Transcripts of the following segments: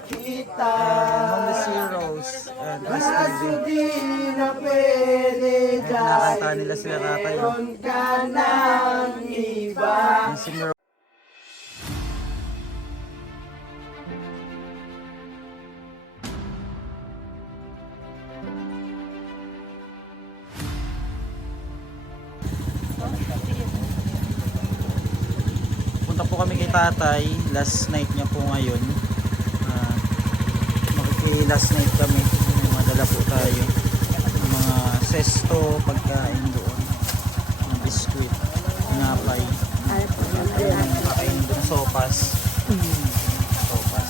kita. Homeless Heroes. Kaso di na pwede Nakanta nila sila tatay. meron ka ng iba. Yung singer. Punta po kami kay tatay. Last night niya po ngayon. Last night kami. Madala po tayo ng mga sesto, pagkain doon. Ng biskuit, tinapay. Kakainin doon, sopas. Sopas.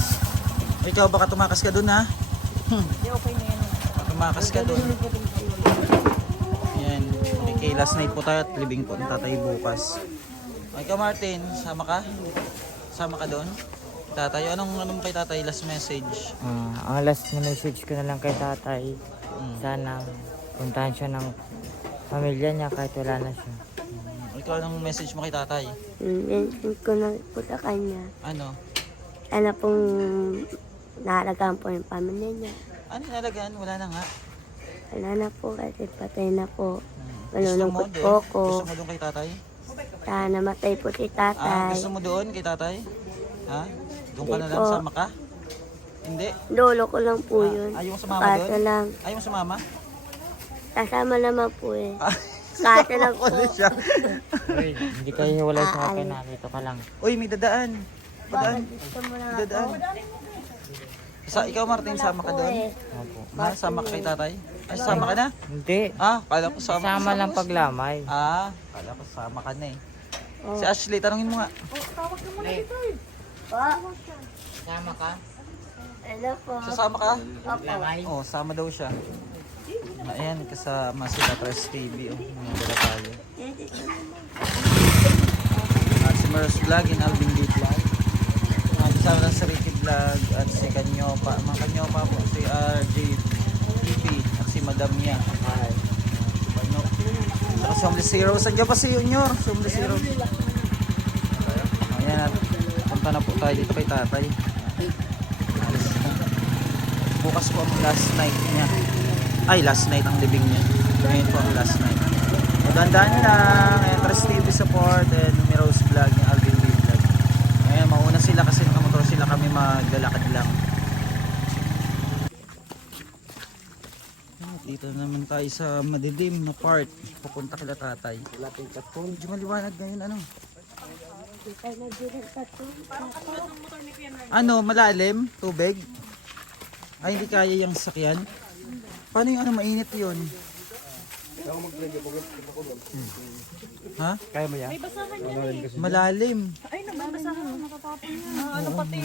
Ikaw baka tumakas ka doon ha? Okay na yan. Tumakas ka doon. Yan. Okay, last night po tayo at libing po ng tatay bukas. Ikaw Martin, sama ka? Sama ka doon? Tatay, anong kay tatay last message? Ang last na message ko na lang kay tatay, sana puntahan siya ng pamilya niya kahit wala na siya. Ikaw anong message mo kay tatay? Mention ko na po sa kanya. Ano? Sana pong naalagaan po yung pamilya niya. Ano nalagaan? Wala na nga. Wala na po kasi patay na po. Gusto mo Malulungkot doon? po ako. Gusto mo doon kay tatay? Sana matay po si tatay. Gusto mo doon kay tatay? Ha? Doon ka na Hindi lang, po. sama ka? Hindi? Lolo ko lang po yun. Ayaw mo sumama Kaso doon? lang. Ayaw mo sumama? Kasama naman po eh. Ah, Kaso lang po. Ano siya? Uy, hindi kayo hiwalay sa akin na dito ka lang. Uy, may dadaan. Dadaan. Gusto mo lang May dadaan. Ikaw Martin, sama ka doon? eh. Opo. Ha? Sama ka kay tatay? Ay, sama ka na? Hindi. Kala ko sama. Sama lang paglamay. Kala ko sama ka na eh. Oh. Si Ashley, tanungin mo nga. Po. Sama ka? Hello po. Sasama ka? Lamay? Oo, sama daw siya. Ayan, kasama sila Press TV. Nagdala tayo. At si Mers Vlog and Alvin D Vlog. Kasama lang si Ricky Vlog at si Kanyopa. Mga Kanyopa po, si RJ TV at si Madam Mia. Saka si Homeless Hero. Saan pa si Junior? Si Homeless Hero. Ayan, at punta na po tayo dito kay tatay. Alis na. Bukas po ang last night niya. Ay, last night ang libing niya. Ngayon po ang last night. Magandaan nyo lang. Ayan, Press TV support and Miros Vlog ng Alvin B Vlog. Ayan, mauna sila kasi nakamotor sila, kami maglalakad lang. Dito naman tayo sa madilim na part. Pupunta kila tatay. Medyo maliwanag ngayon, ano? Ano, malalim? Tubig? Ay, hindi kaya yung sakyan? Paano yung ano, mainit yun? Ha? Kaya mo yan? Malalim. Ay, nababasahan mo, matatapon yan. Ano pati?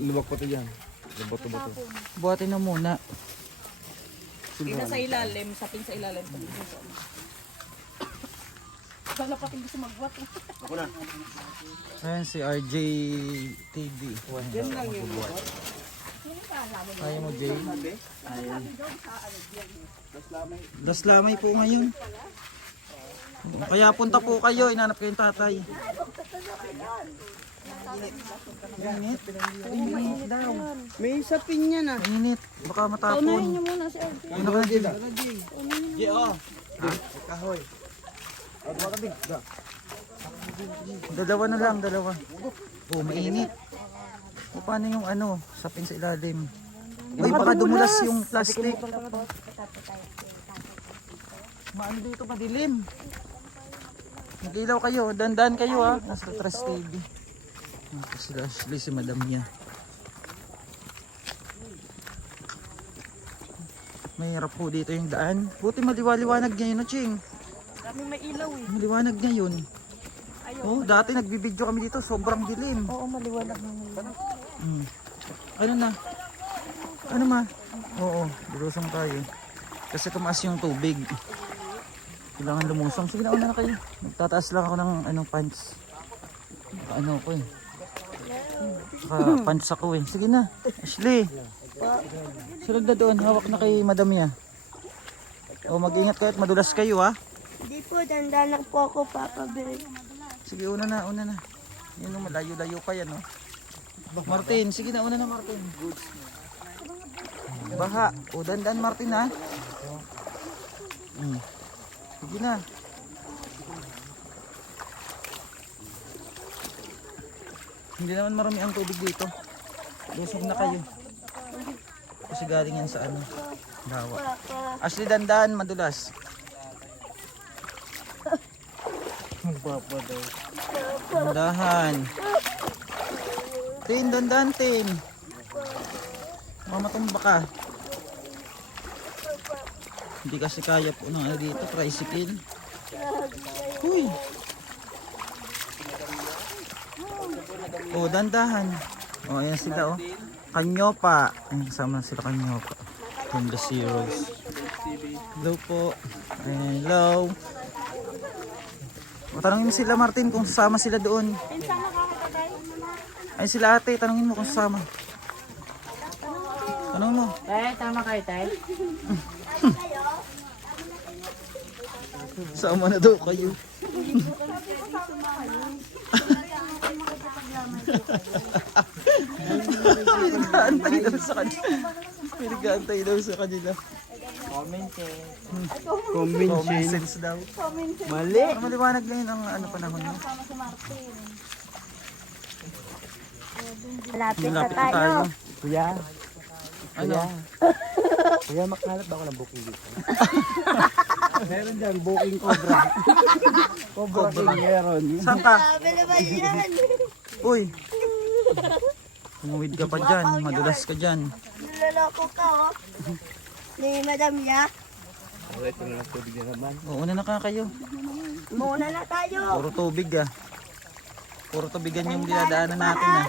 Lubak pa ito yan. Bato-bato. Buhatin na muna. Ina sa ilalim, sapin sa ilalim. Sana pati gusto magwat. Ayan si RJ TV. Yan lang yun. Ayaw mo, Jay? Ayan. Das lamay po ngayon. Kaya punta po kayo, inanap kayong tatay. Init. Init daw. May sapin yan ah. Init. Baka matapon. Unahin niyo muna si RJ. Ano ka na, Jay? Kahoy. Dalawa na lang, dalawa. Oh, mainit. O paano yung ano, sapin sa ilalim? Uy, baka dumulas yung plastic. Maano dito, madilim. Mag-ilaw kayo, dandan kayo ha. Nasa Trust TV. Si Ashley, si Madam niya. Mahirap po dito yung daan. Buti maliwaliwanag ngayon, no, Ching? Kami may ilaw eh. Maliwanag ngayon. Oh, dati nagbibideo kami dito, sobrang dilim. Oo, maliwanag na ngayon. Ano na? Ano ma? Oo, lulusong tayo. Kasi tumaas yung tubig. Kailangan lumusong. Sige na, una na kayo. Nagtataas lang ako ng pants. Ano ko eh. Pants ako eh. Sige na. Ashley. Sunod na doon. Hawak na kay madam niya. O mag-ingat kayo at madulas kayo ha. Hindi po, dandan lang po ako, Papa Bear. Sige, una na, una na. Yan o, malayo-layo pa yan o. Martin, sige na, una na Martin. Baha. O, dandan Martin ha. Sige na. Hindi naman marami ang tubig dito. Lusog na kayo. Kasi galing yan sa ano. Dawa. Ashley, dandan, madulas. Dandahan. Tin, dandan, tin. Mamatumba ka. Hindi kasi kaya po ng ano dito, tricycle. Huy. Oh, dandahan. Oh, ayan sila oh. Kanyopa. Ayan, kasama sila Kanyopa. From the Zeros. Hello po. Hello. O, tanongin mo sila Martin kung sasama sila doon. Ay sila ate, tanongin mo kung sasama. Tanong mo. Tay, tama kayo, tay? Sama na daw kayo. Pinag-aantay daw sa kanila. Pinag-aantay daw sa kanila. Common sense daw. Mali. Maliwanag ngayon ang ano panahon mo. Malapit na Malapit na tayo. tayo. Kuya, Ano? kuya makahanap ba ako ng booking dito? Meron dyan, booking cobra. Cobra king meron. Saan ka? Sabi naman yan. Uy. Umuwid ka pa dyan. Madulas ka dyan. Niloloko ka, oh. Ni Madam Ya. Ito na lang tubig na naman. O, una na ka kayo. Muna na tayo. Puro tubig ah. Puro tubigan yung dinadaanan natin ah.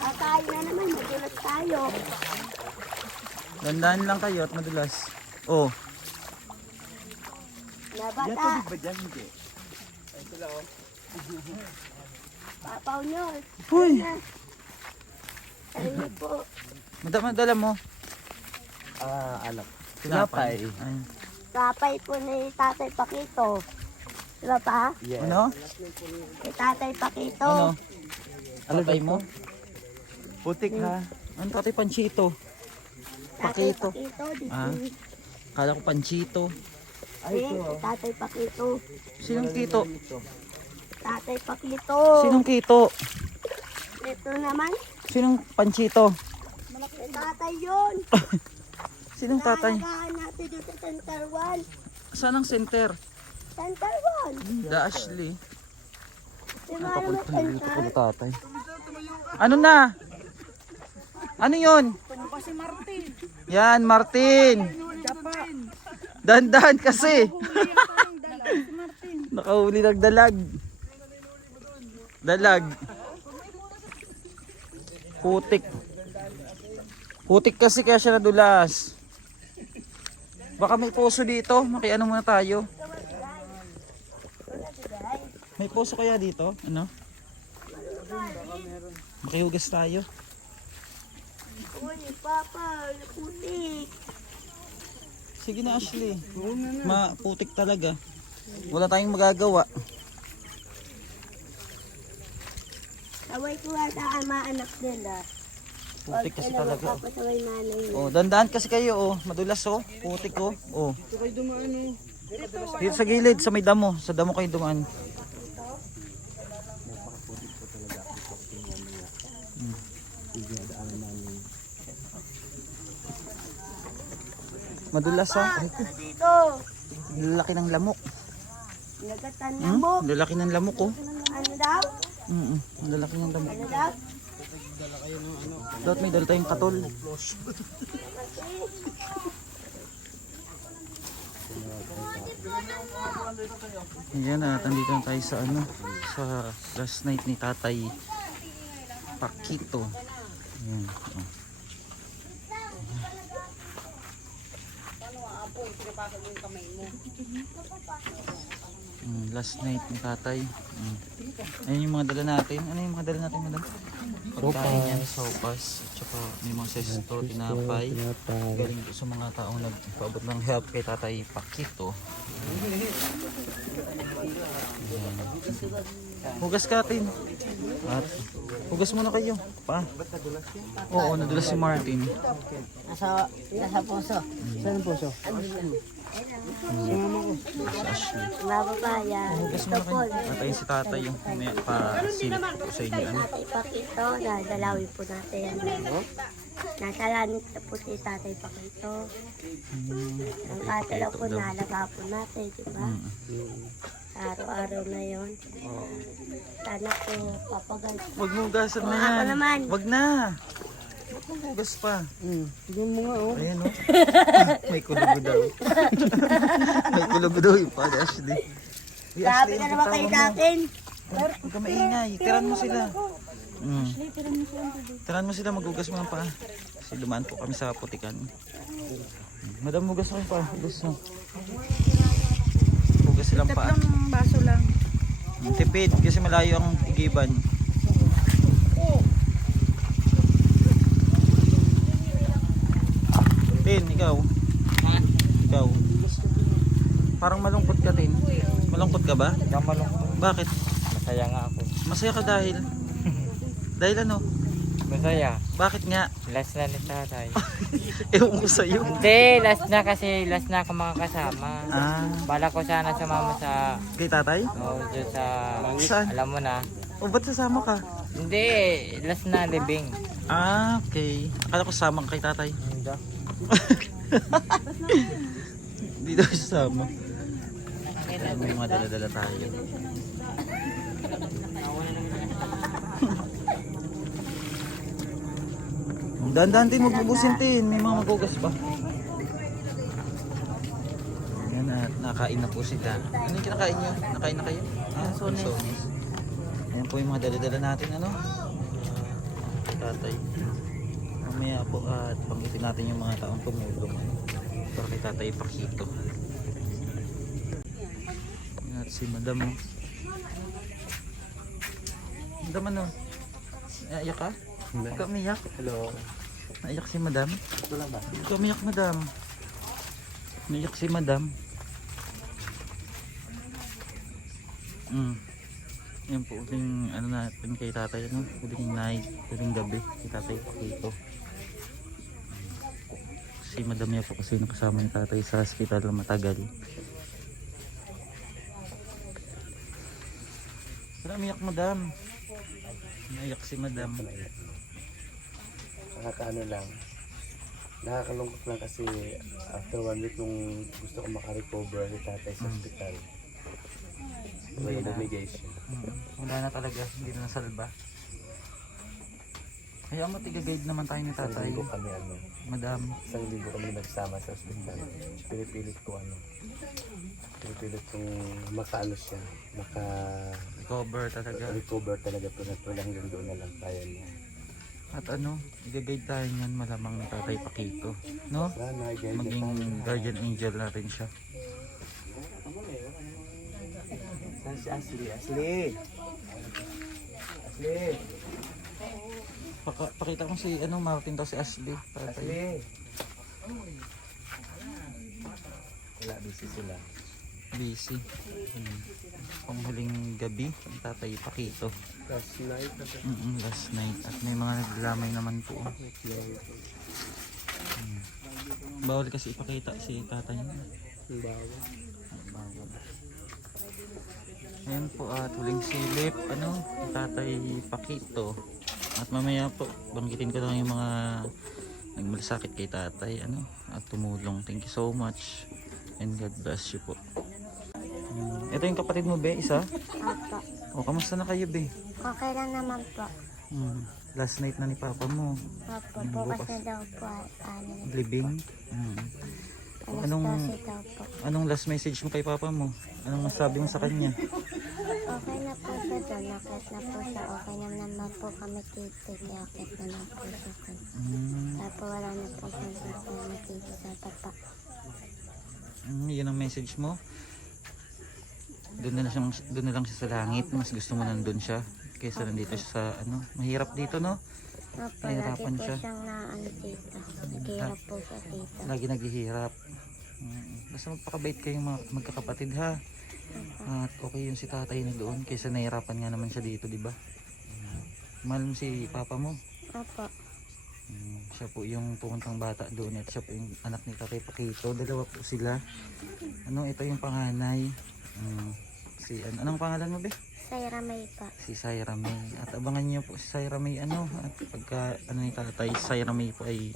Kakain na naman, magulat tayo. Dandaan lang kayo at madulas. Oh. Nabata. Ba dyan hindi? Papaw nyo. Uy. Ayun po. Madala mo. Alam. Tinapay. Ay. Kapay po ni Tatay Pakito. Diba pa? Yes. Ano? Ni Tatay Pakito. Ano? Tatay mo? Putik ha. Ano tatay Panchito? Tatay Pakito. Pakito. Ah. Kala ko Panchito. Tatay Pakito. Sinong Kito? Tatay Pakito. Sinong Kito? Ito naman. Sinong Panchito? Si tatay yun. Sinong tatay? Nalagaan natin dito sa Center 1. Saan ang center? Center 1. The Ashley. Si Mano na Center. Tatay. Ano na? Ano yun? Si Martin. Yan, Martin. Dahan-dahan kasi. Nakahuli ng dalag. Dalag. Putik. Putik kasi kaya siya nadulas. Baka may poso dito. Makiano muna tayo. May poso kaya dito? Ano? Makihugas tayo. Uy, Papa, putik. Sige na Ashley. Maputik talaga. Wala tayong magagawa. Saway ko nga sa ama anak nila. Putik kasi talaga. Oh. Papasaway nanay niya. Oh, dandaan kasi kayo oh. Madulas oh. Putik oh. Oh. Dito sa gilid, sa may damo. Sa damo kayo dumaan. Madulas ah. Tara dito. Lalaki ng lamok. Nagatan na mo. Lalaki ng lamok oh. Ano daw? Lalaki ng lamok. Ano daw? Dapat may dala tayong katol. Ayan at nandito na tayo sa ano, sa last night ni Tatay Pakito. Ayan. Oh. Last night ni Tatay. Ayan yung mga dala natin. Ano yung mga dala natin, madam? Pagkain yan, sopas, at saka may mga sesto, tinapay. Galing po sa mga taong nagpaabot ng help kay Tatay Pakito. Ayan. Hugas ka, Tin. At, hugas muna kayo. Pa. Oo, nadulas si Martin. Nasa puso. Saan ang puso? Si Ashley. Mababayan. Hugas muna kayo. Patayin si tatay yung may pasilip ko sa inyo. Ano? Tatay Pakito, dadalawin po natin. Nasa langit na po si Tatay Pakito. Ang katalaw po, nalaga po natin, di ba? Araw-araw na yon. Sana po papagal. Huwag mo hugasan na Ako yan. naman. Huwag na. Huwag mo hugas pa. Hindi mo nga oh. Ayan o. May kulugo daw. May kulugo daw yung pa, Ashley. Uy, Sabi Ashley, na ang naman kayo bitawan mo. natin. Huwag ka maingay. Tiran mo sila. Tiran mo sila, maghugas mo ng paa. Kasi dumaan po kami sa putikan. Madam, hugas kayo pa. Hugas mo. Hugas silang paa. Tatlong baso lang. Tipid kasi malayo ang igiban. Tin, ikaw. Ikaw. Parang malungkot ka, Tin. Malungkot ka ba? Ikaw malungkot. Bakit? Masaya nga ako. Masaya ka dahil? Dahil ano? Masaya. Bakit nga? Last na ni tatay. Ewan ko sa'yo. Hindi, last na kasi last na ako makakasama. Ah, Bala ko sana sumama sa kay tatay? dyan sa Saan? alam mo na. O ba't sasama ka? Hindi, last na libing. Ah, okay. Akala ko sasama ka kay tatay. Hindi. Hindi daw sasama. May mga dala-dala tayo. Dahan-dahan din, magbubusin tin. May mga magugas pa. Ayan at nakain na po sila. Ano yung kinakain nyo? Nakain na kayo? Ah, sonis. Ayan po yung mga dala-dala natin, ano? Tatay. Mamaya po at banggitin natin yung mga taong tumulong. Para kay tatay Pakito. Ayan at si madam. Oh. Madam ano? Naiyak ka? Huwag ka umiyak. Hello. Naiyak si madam? Ito lang ba? Huwag ka umiyak madam. Naiyak si madam. Yan po uling ano natin kay tatay, ano? Uling night, uling gabi kay tatay Pakito. Si madam niya po kasi nakasama ni tatay sa hospital na matagal. Wala umiyak madam. Naiyak si madam. Nakakaano lang. Nakakalungkot lang kasi after 1 week nung gusto ko makarecover ni tatay sa hospital. May navigation. Wala na talaga, hindi na nasalba. Kaya mo tiga-guide naman tayo ni Isang tatay. linggo kami Madam. Isang linggo kami nagsama sa hospital. Pinipilit kong makaano siya. Recover talaga. Recover talaga po na to hanggang doon na lang kaya niya. At ano, i-guide tayo niyan malamang ni tatay Pakito. No? Sana, Maging guardian angel natin siya. Saan si Ashley? Ashley! Ashley! Pakita mo si ano, Martin daw si Ashley. Tatay. Ashley! Wala, busy sila. Busy. Panghuling gabi, ang tatay Pakito. Last night, Last night. At may mga naglamay naman po. Bawal kasi ipakita si tatay niya. Bawal. Ayan po at huling silip, ano, tatay Pakito. At mamaya po, banggitin ko lang yung mga nagmalasakit kay tatay, ano, at tumulong. Thank you so much. And God bless you po. Ito yung kapatid mo, Be, isa? Opo. O, kamusta na kayo, Be? Okay lang naman po. Last night na ni Papa mo. Opo, bukas na daw po. Living. Alas Anong- 12 daw po. Anong last message mo kay Papa mo? Anong masabi mo sa kanya? Okay na po siya doon. Nakit na po siya. Okay naman po kami dito. Kaya akit naman po siya doon. Tapos wala na po siya dito sa tapa. Yun ang message mo. Doon na lang siya sa langit. Mas gusto mo nandun siya kaysa nandito siya sa ano. Mahirap dito, no? Opo, lagi Nahirapan po siya. siyang naano dito. Naghihirap po siya dito. Lagi naghihirap. Basta magpakabait kayong mga magkakapatid, ha? At okay yun si tatay na doon kaysa nahirapan nga naman siya dito, di ba? Mahal mo si papa mo. Opo. Siya po yung pumuntang bata doon at siya po yung anak ni Tatay Pakito. Dalawa po sila. Ito yung panganay. Anong pangalan mo, be? Sayra May pa. Si Sayra May. At abangan niyo po si Sayra May at pagka ni Tatay Sayra May po ay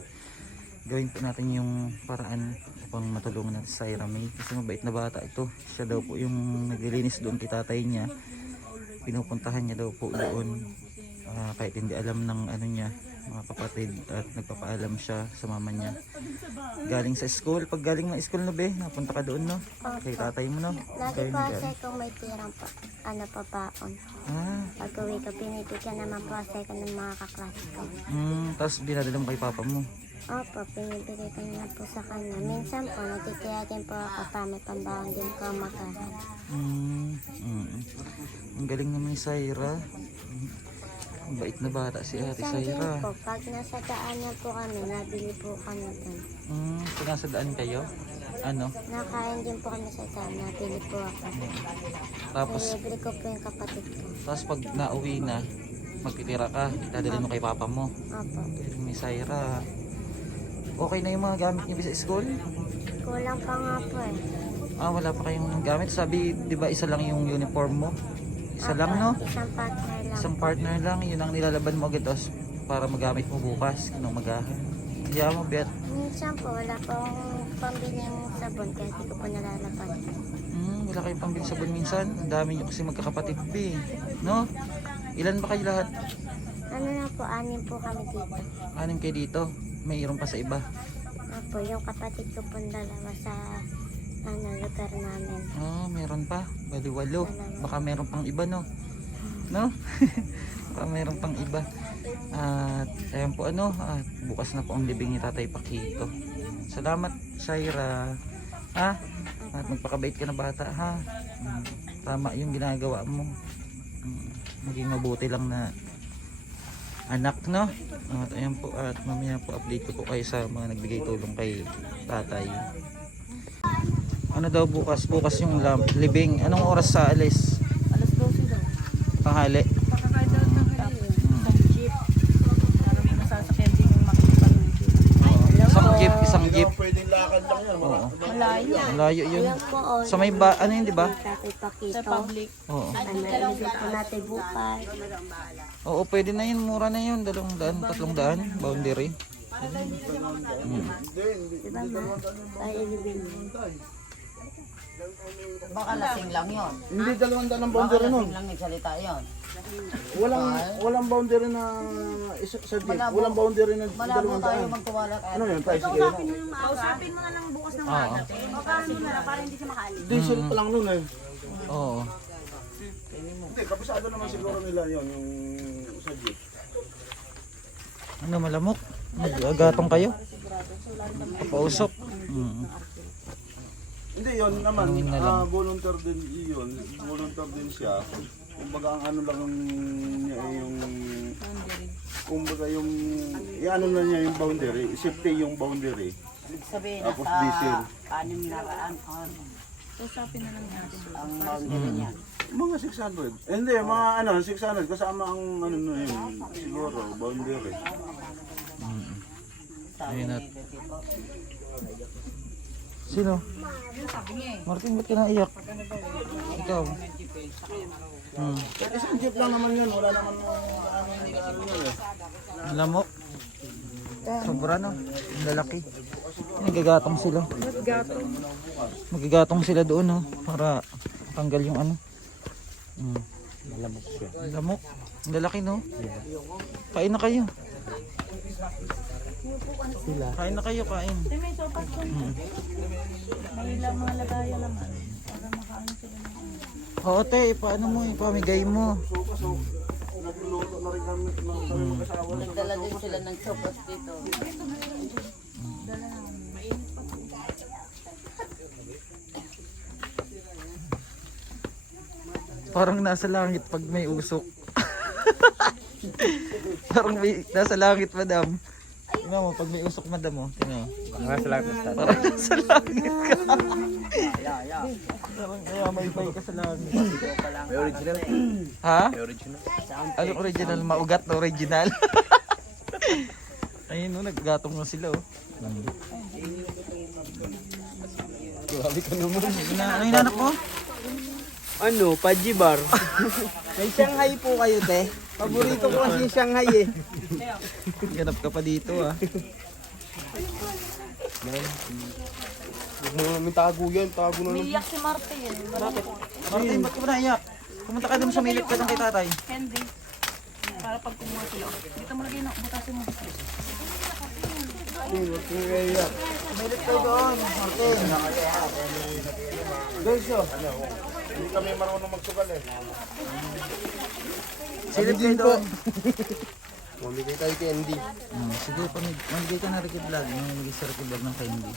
gawin po natin yung paraan upang matulungan natin si Sayra May. Kasi mabait na bata ito. Siya daw po yung naglilinis doon kay tatay niya. Pinupuntahan niya daw po doon. Kahit hindi alam ng niya, mga kapatid, at nagpapaalam siya sa mama niya. Galing sa school, pag galing ng school na be, napunta ka doon no? Kay tatay mo no? Lagi po kasi kung may tirang papaon. Pag uwi ko, pinipigyan naman po kasi ko ng mga kaklase ko. Tapos dinadala mo kay papa mo? Opo, pinibigay ko na po sa kanya. Minsan po, nagtitira din po ako pa may pambawang din ko magahan. Ang galing naman ni Sayra. Ang bait na bata si Ate Minsan din Sayra. po, pag nasa daan niya po kami, nabili po kami din. Pag nasa daan kayo? Ano? Nakain din po kami sa daan, nabili po ako. Tapos, Nilibre ko po yung kapatid ko. tapos pag nauwi na, magtitira ka, dadalhin mo kay papa mo. Opo. Galing ni Sayra. Okay na yung mga gamit niyo sa school? Kulang pa nga po eh. Wala pa kayong gamit. Sabi, di ba isa lang yung uniform mo? Isa lang, no? Isang partner lang. Isang partner lang. Yun ang nilalaban mo agad para magamit mo bukas nung magahan. Kaya mo, Bet. Minsan po, wala po akong pambiling sabon kaya di ko po nalalapan. Wala kayong pambili sabon minsan. Ang dami nyo kasi magkakapatid, be. No? Ilan ba kayo lahat? Ano na po, 6 po kami dito. 6 kayo dito. Mayroon pa sa iba. Opo, yung kapatid ko po dalawa sa lugar namin. Meron pa. Bali 8. Baka meron pang iba, no? No? Baka meron pang iba. At ayan po at bukas na po ang libing ni Tatay Pakito. Salamat, Sayra. At magpakabait ka na bata, ha? Tama yung ginagawa mo. Maging mabuti lang na anak, no? At ayan po, at mamaya po update ko po kayo sa mga nagbigay tulong kay tatay. Ano daw bukas? Bukas yung libing. Anong oras sa alis? Alas 12 daw. Tanghali? Pakakain daw ng isang jeep. Para may nasasakyan din yung makikipag-jeep. Isang jeep. Pwedeng lakad lang yan. Oo. Malayo. Malayo yun. Yan po, Sa may ba, ano yun, di ba? Tatay Pakito. Sa public. Oo. Naliligo po natin bukas. Oo, pwede na yun. Mura na yun. 200, 300. Boundary. Diba ma? Tayo ilibin. Baka lasing lang yon. Hindi 200 ang boundary nun. Lasing lang nagsalita yon. Walang boundary na isa sa jeep. Walang boundary na Malabo tayo 200. magtuwala kaya. Ano yun? Tayo sige. Kausapin mo na lang bukas ng Oo. maaga. Pagkain mo na lang para hindi siya makaalis. Diesel pa lang nun eh. Oo. Hindi, kabisado naman siguro nila yun, yung sa jeep. Ano, malamok? Mag-agatong kayo? Papausok? Hindi, yun naman, Tanungin na lang. volunteer din yun. Volunteer din siya. Kumbaga ang ano lang niya yung kumbaga yung ano na niya yung boundary, safety yung boundary. Sabihin na Tapos diesel. sa panim na raan Kausapin na lang natin. ang boundary niya. Mga 600. Hindi, mga 600 kasama ang ano na yun, siguro boundary. Ayun at. Sino? Martin, ba't ka naiyak? Ikaw? Isang jeep lang naman yun, wala naman ano yun eh. Lamok? Sobra no? Ang lalaki. Nagagatong sila. Magigatong sila doon no? Para tanggal yung ano. Malamok siya. Lamok. Ang lalaki no? Kain na kayo. Kain na kayo, kain. May sopas ko. May ilang mga lagayan naman. Para makaano sila ng ano. Oo te, paano mo, ipamigay mo. Nagluluto na rin kami ng mag-asawa. Nagdala din sila ng sopas dito. Parang nasa langit pag may usok. Parang may, nasa langit, madam. Tingnan mo, pag may usok madam mo, tingnan mo. Mga salamat sa Parang sa langit ka. Kaya may bay ka sa langit. May original. Ha? May original. Anong original? Maugat na original. Ayun no, naggatong na sila oh. Grabe ka naman. Ano hinahanap mo? Ano, Pajibar. May Shanghai po kayo, te. Paborito ko kasi yung Shanghai eh. Ganap ka pa dito ah. Huwag mo namin tago yan. Tago na lang. Umiiyak si Martin. Bakit? Martin, ba't ka ba naiyak? Pumunta ka dun sa milip ka dun kay tatay. Candy. Para pag kumuha sila. Dito mo lagay na. Butasin mo. Milip kayo doon, Martin. Hindi kami marunong magsugal eh. Silip kayo doon. Mamigay tayo candy. Sige, mamigay ka na Ricky Vlog. Mamigay sa Ricky Vlog ng candy.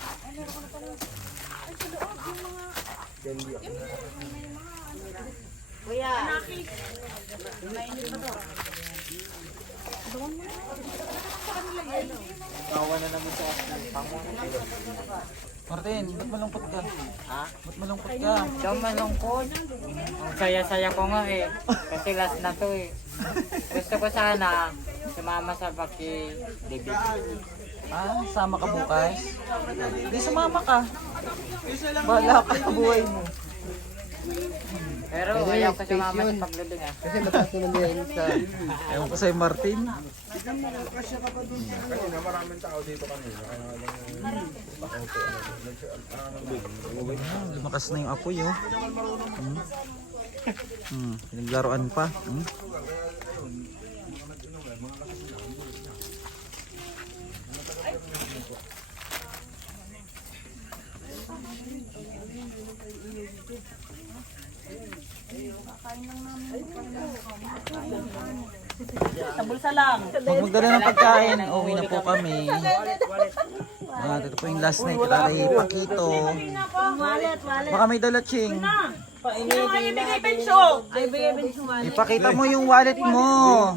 Martin, ba't malungkot ka? Ha? Ba't malungkot ka? Ikaw malungkot. Ang saya-saya ko nga eh. Kasi last na to eh. Gusto ko sana sumama sa Baki David. Ah, sama ka bukas? Di sumama ka. Bahala ka sa buhay mo. Pero ayaw ko sumama sa paglulong ah. Kasi mataas na naman yan sa... Ewan ko sa'yo, Martin. Lumakas na yung apoy, oh. Pinaglaruan pa. Sa bulsa lang. Huwag magdala ng pagkain. Uwi na po kami. Ito po yung last night. Tatay Pakito. Baka may dala, Ching. Ay, bigay benso. Ay, bigay benso. Ipakita mo yung wallet mo.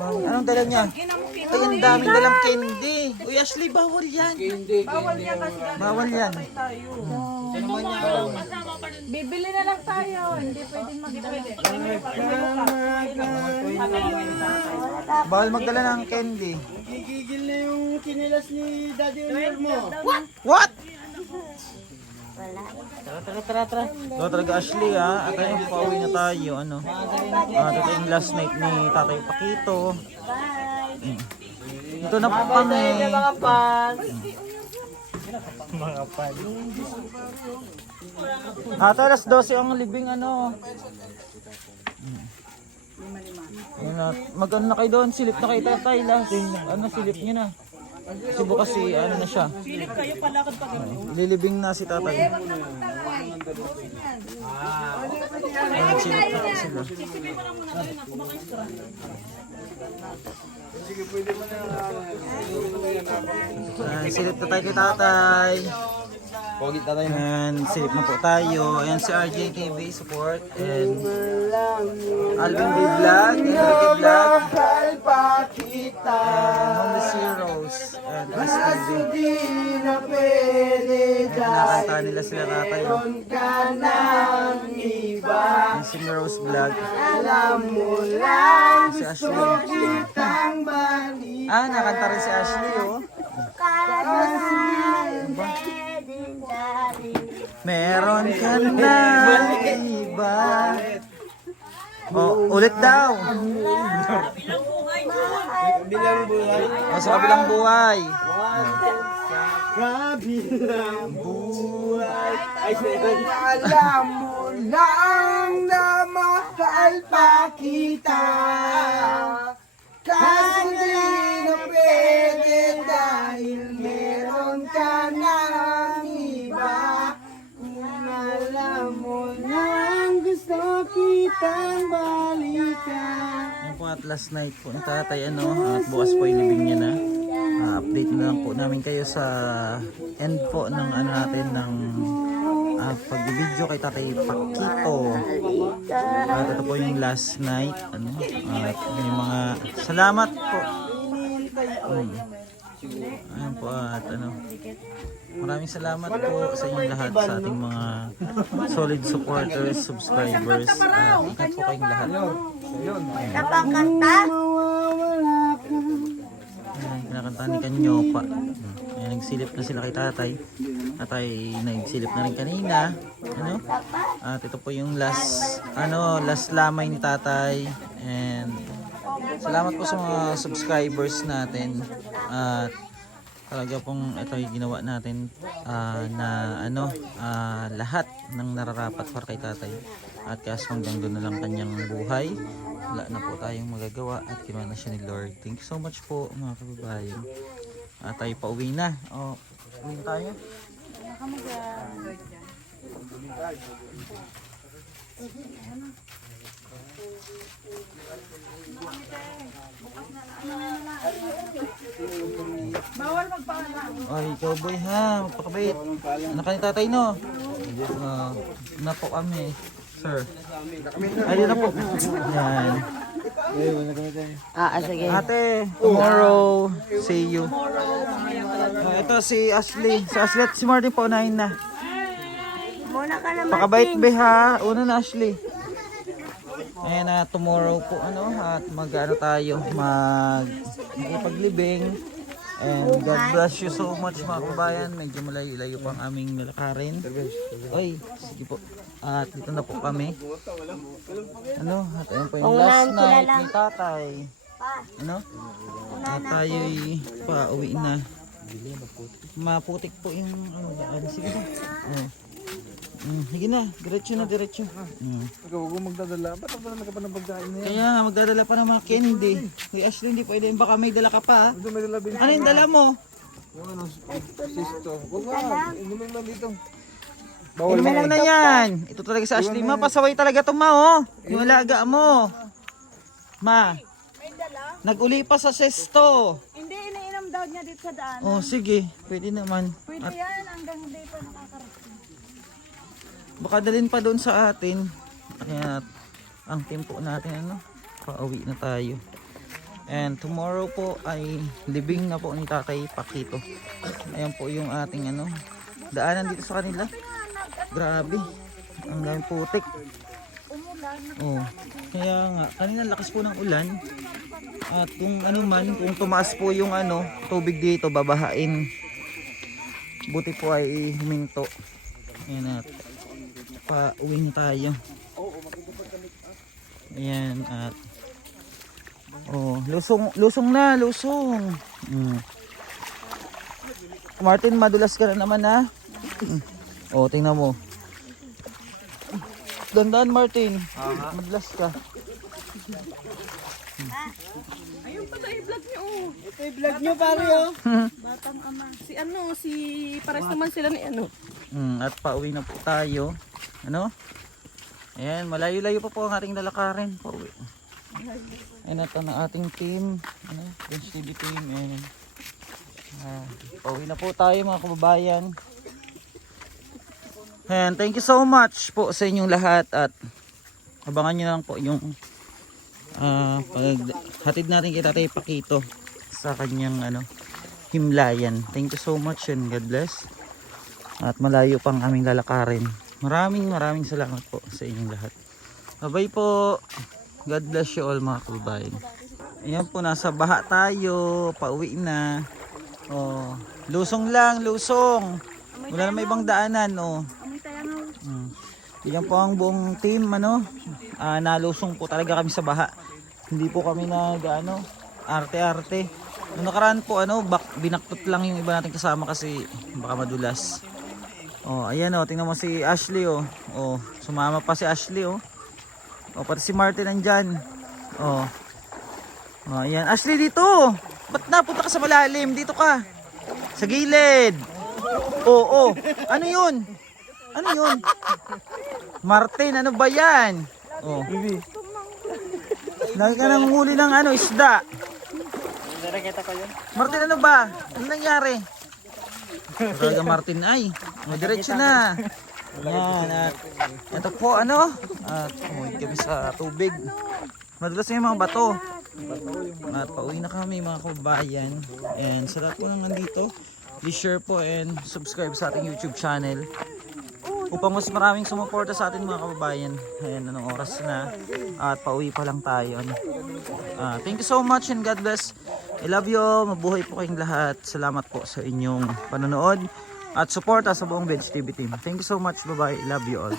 Anong dala niya? Ay, ang daming dalang candy. Uy, Ashley, bawal yan. Bawal yan. Bibili na lang tayo. Hindi pwedeng magdala. Bawal magdala ng candy. Gigigil na yung kinilas ni Daddy Oliver mo. What? Wala. Ito talaga Ashley ha. At ayun, pauwi na tayo. Ano? Ito yung last night ni Tatay Pakito. Ito na po kami. Mga pan. Ata alas 12 ang libing ano. Ayun na, mag-ano na kayo doon, silip na kayo tatay last. Ano, silip niyo na. Kasi bukas si ano na siya. Silip kayo, palakad pa kayo. Lilibing na si tatay. Ayun, silip na kayo sila. Ayan, silip na tayo kay tatay. Pogit na tayo. And silip na po tayo. Ayan si RJ TV support. And Alvin D Vlog. And Ricky Vlog. And Homeless Heroes. And Plus TV. Nakanta nila sila tatay. And si Rose Vlog. Si Ashley. Ah, nakanta rin si Ashley oh. Meron ka na iba. Oh, ulit daw. Bilang buhay. Oh, sa kabilang buhay. Kabilang buhay. Ay, alam mo lang na mahal pa kita. Kasi di na pwede dahil meron ka ng iba. Kung alam mo lang gusto kitang balikan. Yan po at last night po ni tatay ano. At bukas po ilibing niya na. Update na lang po namin kayo sa end po ng ano natin ng pag-video kay Tatay Pakito. Ito po yung last night ano. At yung mga salamat po Ayan po at ano. Maraming salamat po sa inyong lahat sa ating mga solid supporters, subscribers. Ingat po kayong lahat. Napakanta. Ayan, kinakanta ni Kanyopa. Ayan, nagsilip na sila kay tatay. Tatay nagsilip na rin kanina. Ano? At ito po yung last lamay ni tatay. And salamat po sa mga subscribers natin. At talaga pong ito yung ginawa natin na lahat ng nararapat para kay tatay. At kaso hanggang doon na lang kanyang buhay. Wala na po tayong magagawa at kinuha na siya ni Lord. Thank you so much po mga kababayan. At tayo pa uwi na. Uwi na tayo. Bawal magpaalam. Ay, ikaw boy ha, magpakabait. Anak ka ni tatay no? Na po kami, sir. Ay, di na po. Yan. Sige. Ate, tomorrow, see you. Ito si Ashley. Si Ashley at si Martin po, unahin na. Muna ka naman. Pakabait be ha. Una na Ashley. And tomorrow po at tayo maglipaglibing. And God bless you so much mga kabayan. Medyo malayo-layo pang aming nilakarin. Oy, sige po. At dito na po kami. At ayun po yung last night ni tatay. At tayo'y pauwi na. Maputik po yung daan. Sige na. Sige na, diretso. Ikaw, huwag magdadala. Ba't ang dala ka pa ng pagkain na yan? Kaya nga, magdadala pa ng mga candy. Kuya Ashley, hindi pwede. Baka may dala ka pa. Ito may dala Ano yung dala mo? yung sisto. Huwag nga, inumin lang dito. Inumin lang na yan. Ito talaga sa Ashley. Ma, pasaway talaga ito ma Yung alaga mo. Ma, nag-uli pa sa sesto. Hindi, iniinom daw niya dito sa daan. Sige. Pwede naman. Pwede yan, hanggang hindi pa nakakarating. Baka dalhin pa doon sa atin. Kaya ang tempo natin pauwi na tayo. And tomorrow po ay libing na po ni Tatay Pakito. Ayan po yung ating daanan dito sa kanila. Grabe. Ang daming putik. Kaya nga kanina lakas po ng ulan. At kung kung tumaas po yung tubig dito, babahain. Buti po ay huminto. Ayan pauwi na tayo. Ayan at lusong na. Martin, madulas ka na naman ha. Tingnan mo. Dandan Martin. Madulas ka. Ayun pala i-vlog niyo. Ito yung vlog nyo, pare, Batang ama. Pares naman sila ni At pauwi na po tayo. Ayan, malayo-layo pa po ang ating lalakarin. Pauwi. Ayan, ito na ating team. Prince TV team. Ayan. Pauwi na po tayo mga kababayan. Ayan, thank you so much po sa inyong lahat. At abangan nyo lang po yung hatid natin kay Tatay Pakito sa kanyang himlayan. Thank you so much and God bless. At malayo pang aming lalakarin. Maraming salamat po sa inyong lahat. Bye po. God bless you all mga kababayan. Ayan po, nasa baha tayo. Pauwi na. Lusong lang, lusong. Wala na may ibang daanan. Yan po ang buong team. Nalusong po talaga kami sa baha. Hindi po kami arte-arte. Noong nakaraan po binaktot lang yung iba natin kasama kasi baka madulas. Ayan tingnan mo si Ashley sumama pa si Ashley pati si Martin nandyan. Ayan Ashley dito. Ba't napunta ka sa malalim? Dito ka. Sa gilid. Ano yun? Martin, ano ba yan? Lagi ka nang huli ng isda. Martin, ano ba? Ano nangyari? Talaga Martin ay. Diretso na. Yan. At ito po at umuwi kami sa tubig. Madulas yung mga bato. At pauwi na kami mga kababayan. And sa lahat po nang nandito, please share po and subscribe sa ating YouTube channel upang mas maraming sumuporta sa atin mga kababayan. Ayan, anong oras na at pauwi pa lang tayo. Thank you so much and God bless. I love you all. Mabuhay po kayong lahat. Salamat po sa inyong panonood at suporta sa buong Bench TV team. Thank you so much. Bye-bye. I love you all.